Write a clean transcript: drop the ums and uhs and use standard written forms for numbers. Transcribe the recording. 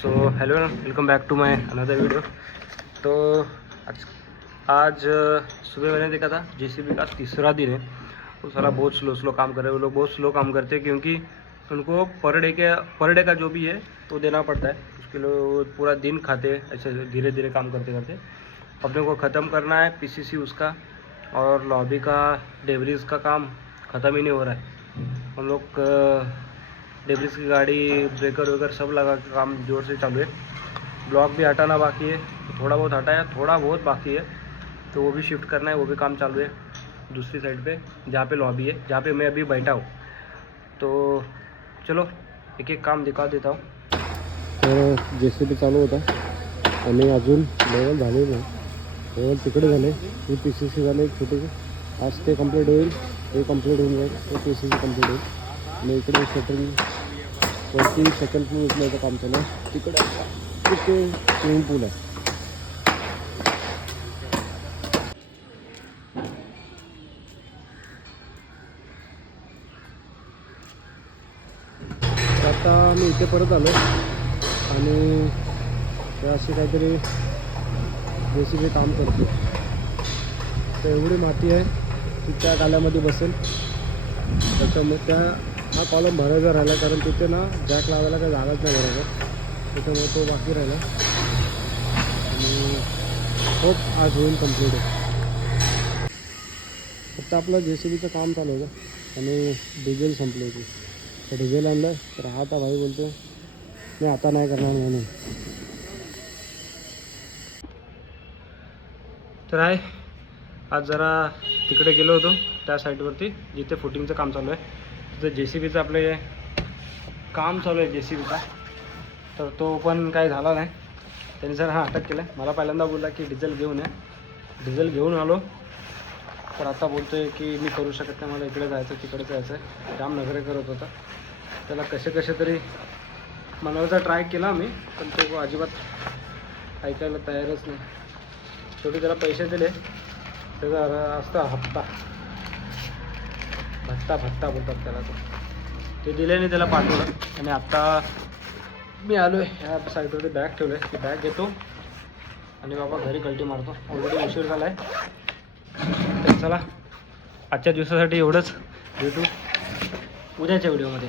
So hello welcome back to my another video. तो आज सुबह मैंने देखा था जेसीबी का तीसरा दिन है। वो सारा बहुत स्लो काम कर रहे हैं। वो लोग बहुत स्लो काम करते हैं क्योंकि उनको पर डे का जो भी है वो देना पड़ता है। उसके लिए वो पूरा दिन खाते हैं ऐसे धीरे धीरे काम करते करते। अपने को ख़त्म करना है पीसीसी उसका, और लॉबी का डेब्रिज का काम ख़त्म ही नहीं हो रहा है। हम लोग डेब्रिज की गाड़ी ब्रेकर वेकर सब लगा के काम जोर से चालू है। ब्लॉक भी हटाना बाकी है, थोड़ा बहुत हटाया, थोड़ा बहुत बाकी है तो वो भी शिफ्ट करना है। वो भी काम चालू है दूसरी साइड पे जहाँ पे लॉबी है, जहाँ पे मैं अभी बैठा हूँ। तो चलो एक एक काम दिखा देता हूँ। तर जेसीबी चालू होता आणि अजून लेवल झाले नाही. लेवल तिकडे झाले, ही पीसीसी झाले एक छोटे. आज ते कंप्लीट होईल, हे कंप्लीट होऊन जाईल, ते पीसीसी कंप्लीट होईल. आणि इकडे शटरिंग वरती सेकंड फ्लोर उचलायचं काम चालू आहे. तिकडे स्विमिंग पूल आहे. आता मी इथे परत आलो आणि अशी काहीतरी जेसीबी काम करते. तर एवढी माती आहे की त्या गाल्यामध्ये बसेल. त्याच्यामुळे हा कॉलम भरायचा राहिला, कारण तिथे ना जॅक लावायला काही जागाच नाही बरोबर. त्याच्यामुळे तो बाकी राहिला आणि होप आज होईल कंप्लीट आहे. फक्त आपलं जेसीबीचं काम चालू होतं आणि डिझेल संपली होती. तर डिझेल आणलं तर हा आता भाई बोलतो मी आता नाही करणार म्हणून. तर आहे आज जरा तिकडे गेलो होतो त्या साईडवरती जिथे फुटिंगचं काम चालू आहे. तिथे जेसीबीचं आपले काम चालू आहे जेसीबीचा. तर तो पण काही झाला नाही. त्यांनी जर अटक केलं. मला पहिल्यांदा बोलला की डिझेल घेऊन या. डिझेल घेऊन आलो. तर आता बोलतो आहे की मी करू शकत नाही, मला इकडे जायचं तिकडे जायचं आहे. जाम नखरे करत होता. त्याला कसे तरी मनवायचा ट्राय केला मी, पण तो अजिबात ऐकायला तयारच नाही. शेवटी त्याला पैसे दिले. त्याचा असता भत्ता बोलतात त्याला. ते दिले नाही, त्याला पाठवलं. आणि आत्ता मी आलो आहे ह्या साईडवरती बॅग ठेवलं आहे. ती बॅग घेतो आणि बाबा घरी कल्टी मारतो. ऑलरेडी उशीर झाला आहे. तर चला आजच्या दिवसासाठी एवढंच. भेटू उद्याच्या व्हिडिओमध्ये.